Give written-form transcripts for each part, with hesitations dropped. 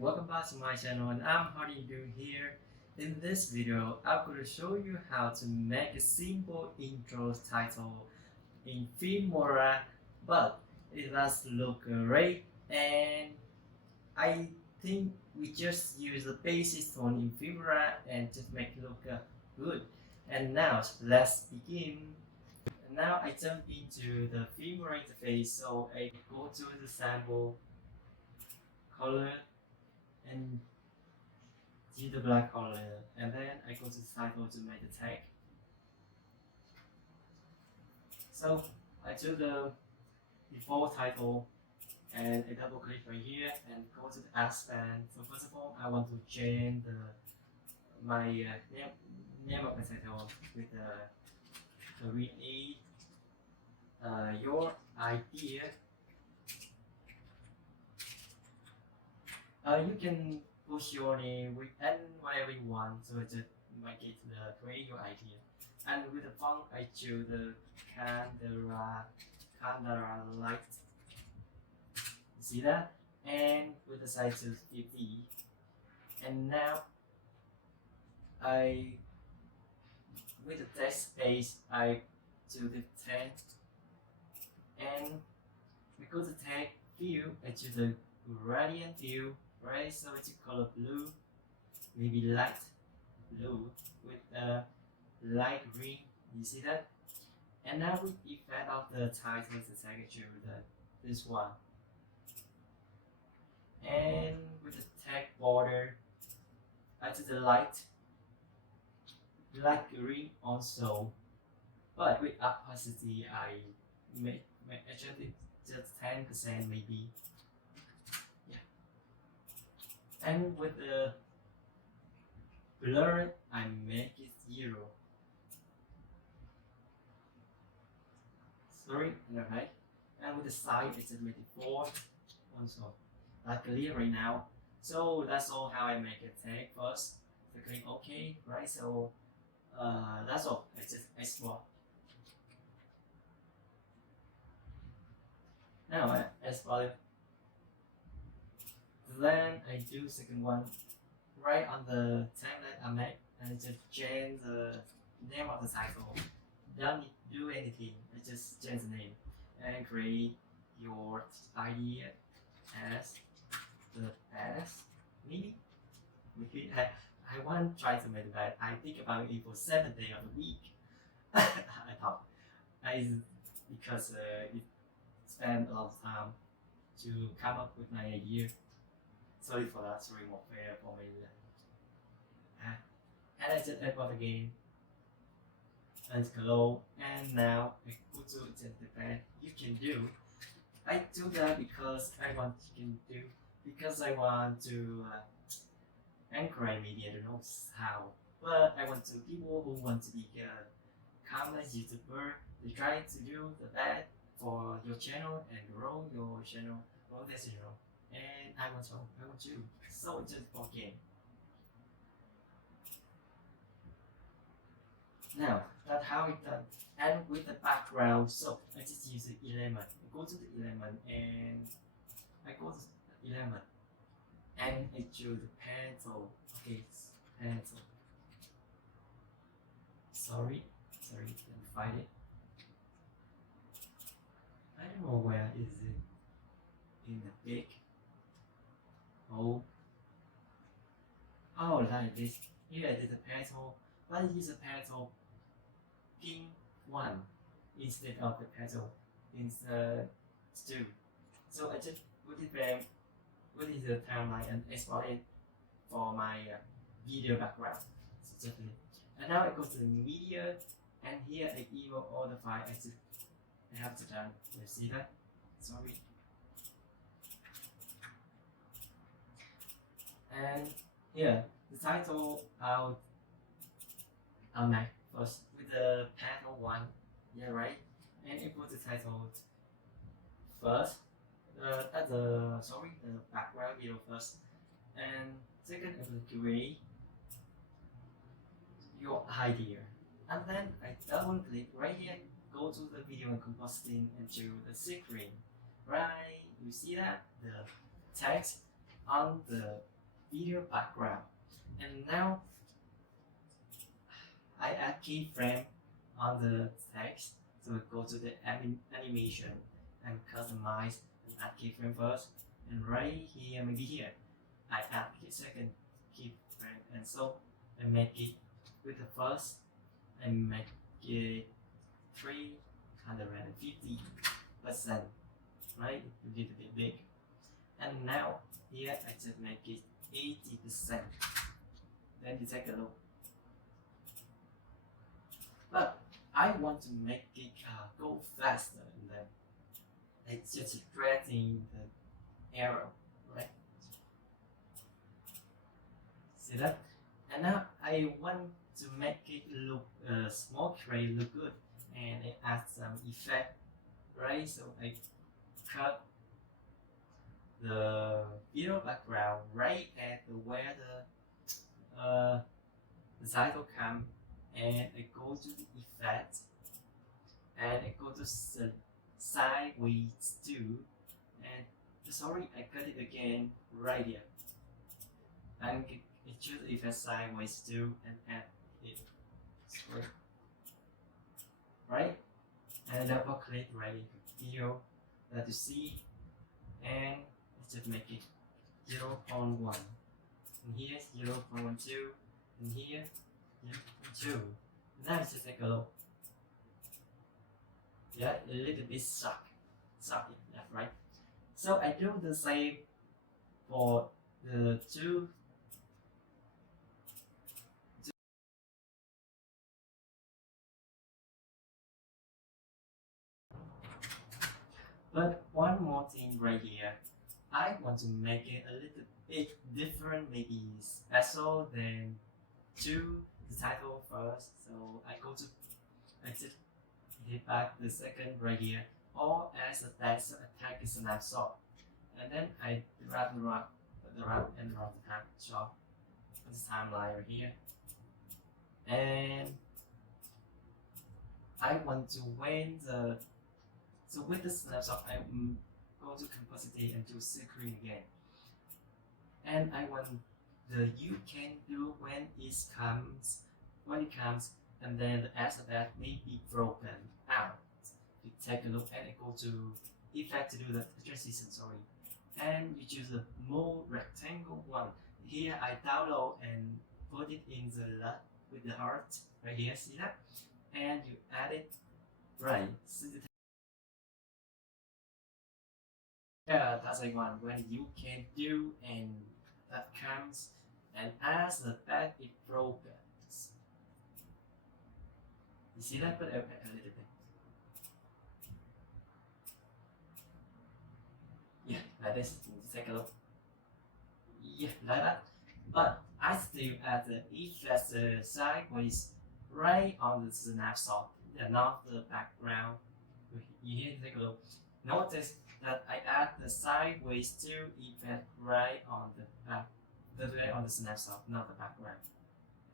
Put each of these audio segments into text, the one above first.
welcome back to my channel and I'm Hardy doing here. In this video, I'm going to show you how to make a simple intro title in Filmora, but it does look great, and I think we just use the basic font in Filmora and just make it look good. And now let's begin. And now I jump into the Filmora interface, so I go to the sample color and see the black color, and then I go to the title to make the tag. So I do the default title and I double click right here and go to the aspect. So first of all, I want to change my name of my title with create your idea. You can push your name with and whatever you want, so just make it create your idea. And with the font, I choose the Candara light. See that? And with the size to 50. And now with the text space, I do the tag. And because the tag view, I choose the gradient view. Right, so it's color blue, maybe light blue with light green. You see that? And now with the effect of the title, the texture, this one. And with the tag border, I do the light green also, but with opacity I may adjust it just 10% maybe. And with the blur, I make it 0. Sorry, right? And with the size, it's a 4 also. Like clear right now. So that's all how I make a tag first. So click OK, right? So that's all. I just export. Now I export it. Then I do second one right on the template I make, and I just change the name of the title. Don't need to do anything, I just change the name and create your idea as the best. Maybe I want to try to make that. I think about it for 7 days of the week. I thought because it spent a lot of time to come up with my idea. Sorry for that, sorry more fair for me. And I just export again and close, and now I go to the bed. You can do. I do that because I want to anchor media to know how. But I want to people who want to be a common YouTuber. They try to do the best for your channel and grow your channel, grow this channel. And I want you. So just okay. Now that's how it's done. And with the background, so I just use the element. I go to the element and I go to the element and I choose the pencil. Okay, it's pencil. Sorry, let me find it. I don't know where is it in the big. Oh, like this. Here it is a petal, but it is a petal pink one instead of the petal in the 2. So I just put it there, put it in the timeline and export it for my video background. So and now I go to the media, and here I email all the files I have to done. You see that? Sorry. And here, the title I'll make first with the petal one, yeah, right? And import the title first, the background video first, and second I will create your idea, and then I double click right here, go to the video and compositing and choose the screen, right? You see that the text on the video background. And now I add keyframe on the text. So we go to the animation and customize and add keyframe first. And right here, maybe here, I add the second keyframe. And so I make it with the first, I make it 350%, right? A little bit big. And now here I just make it 80%. Then you take a look. But I want to make it go faster, and then it's just dragging the arrow, right? See that? And now I want to make it look small tray look good, and I add some effect, right? So I cut the video background right at where the title comes, and I go to the effect, and I go to sideways too, and sorry, I cut it again right here, and I choose the effect sideways too, and add it straight, right? And double click right in the video that you see, and just make it 0.1, and here 0.12, and here 0.2. Now let's take a look. Yeah, a little bit suck left, right? So I do the same for the two. But one more thing right here, I want to make it a little bit different, maybe special than to the title first. So I just hit back the second right here, or as a text attack snapshot, and then I drag and drop the snapshot on this timeline right here, and I want to when the so with the snapshot I go to composite and do screen again, and I want the you can do when it comes, and then the as of that may be broken out. You take a look and go to effect to do the transition, sorry, and you choose the more rectangle one. Here I download and put it in the left with the heart right here, see that? And you add it right. See the yeah, that's like one when you can do, and that comes, and as the back it broken. You see that? But a little bit. Yeah, like this. Take a look. Yeah, like that. But I still add the effect sideways right on the snapshot, and not the background. You here take a look. Notice that I add the sideways to effect right on the back, right on the snapshot, not the background.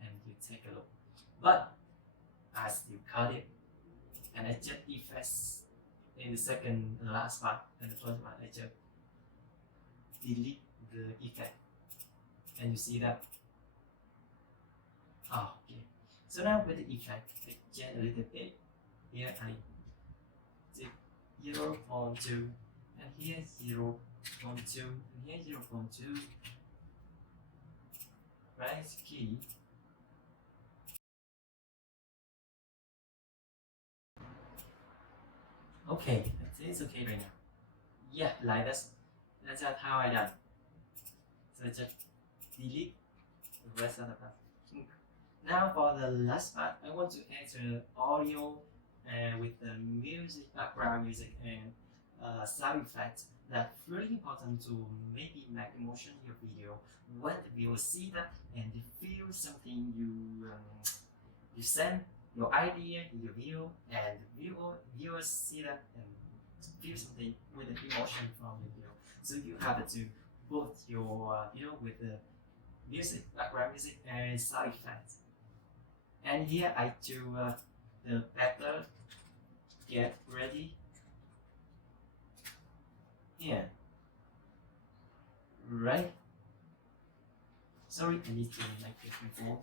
And you take a look. But I still cut it, and I just effects in the second last part, and the first one I just delete the effect, and you see that. Oh, okay. So now with the effect, I change a little bit. Here I did 0.2, and here 0.2, and here 0.2. Right key. Okay, it's okay right now. Yeah, like this. That's how I done. So just delete the rest of the part. Now for the last part, I want to enter audio with the music, background music, and sound effects. That's really important to maybe make emotion in your video. When the viewer see that and they feel something, you send your idea in your video, and the viewers see that and feel something with the emotion from the video. So you have to put your video with the music, background music, and sound effects. And here I do the better get ready. Here, right? Sorry, I need to make it before.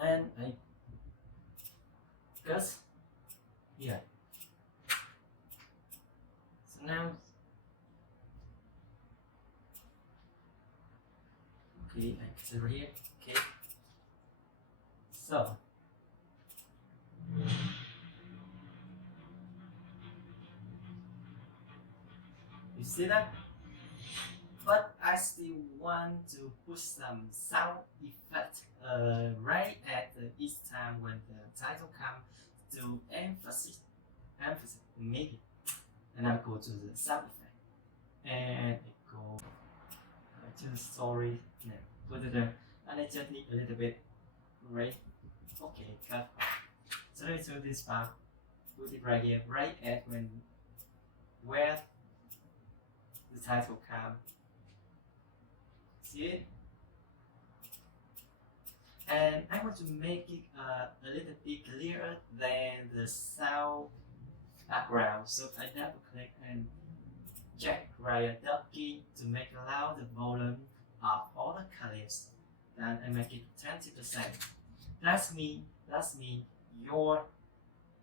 And I guess here. So now, okay, I put it right here. Okay. So you see that? But I still want to put some sound effect right at each time when the title comes to emphasis make it. And I go to the sound effect and I go to the story. No, put it there, and I just need a little bit right. Okay, cut. So let's do this part. Put it right here, right at where the title comes. See it? And I want to make it a little bit clearer than the sound background. So I double click and check right darken to make loud the volume of all the colors. Then I make it 20%. That's mean your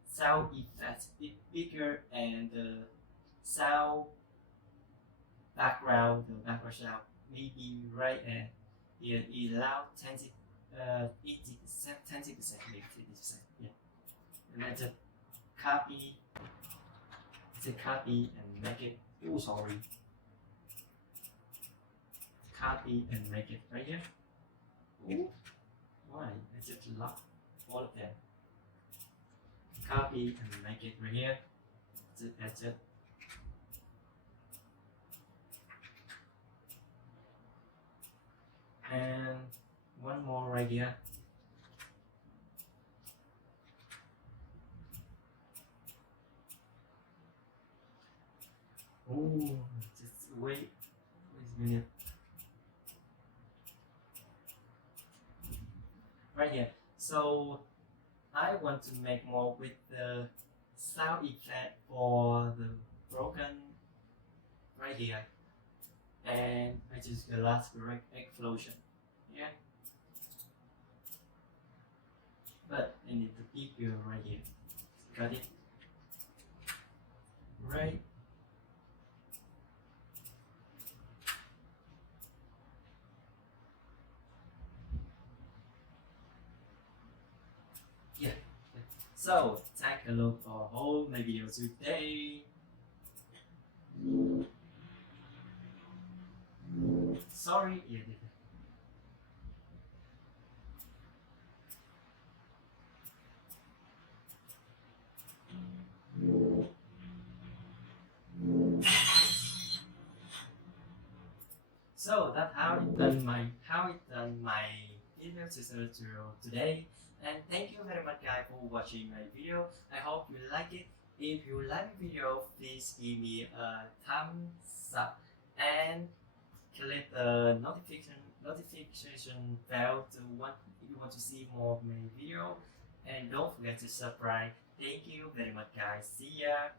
sound effect is bigger and the sound background, the background sound maybe right at here is loud 20, 80%, 20%, maybe 50%. Yeah. And then just copy and make it. Oh, sorry. Copy and make it right here. Oh, why? I just lock all of them. Copy and make it right here. That's it. And one more right here. Oh, just wait a minute. Right here. So I want to make more with the sound effect for the broken right here. And I just the last correct explosion. Yeah. But I need the bigger right here. Got it? Right. Yeah. So take a look for all my videos today. Sorry, yeah. So that's how it done my video tutorial today. And thank you very much guys for watching my video. I hope you like it. If you like the video, please give me a thumbs up and click the notification bell if you want to see more of my video. And don't forget to subscribe. Thank you very much guys. See ya.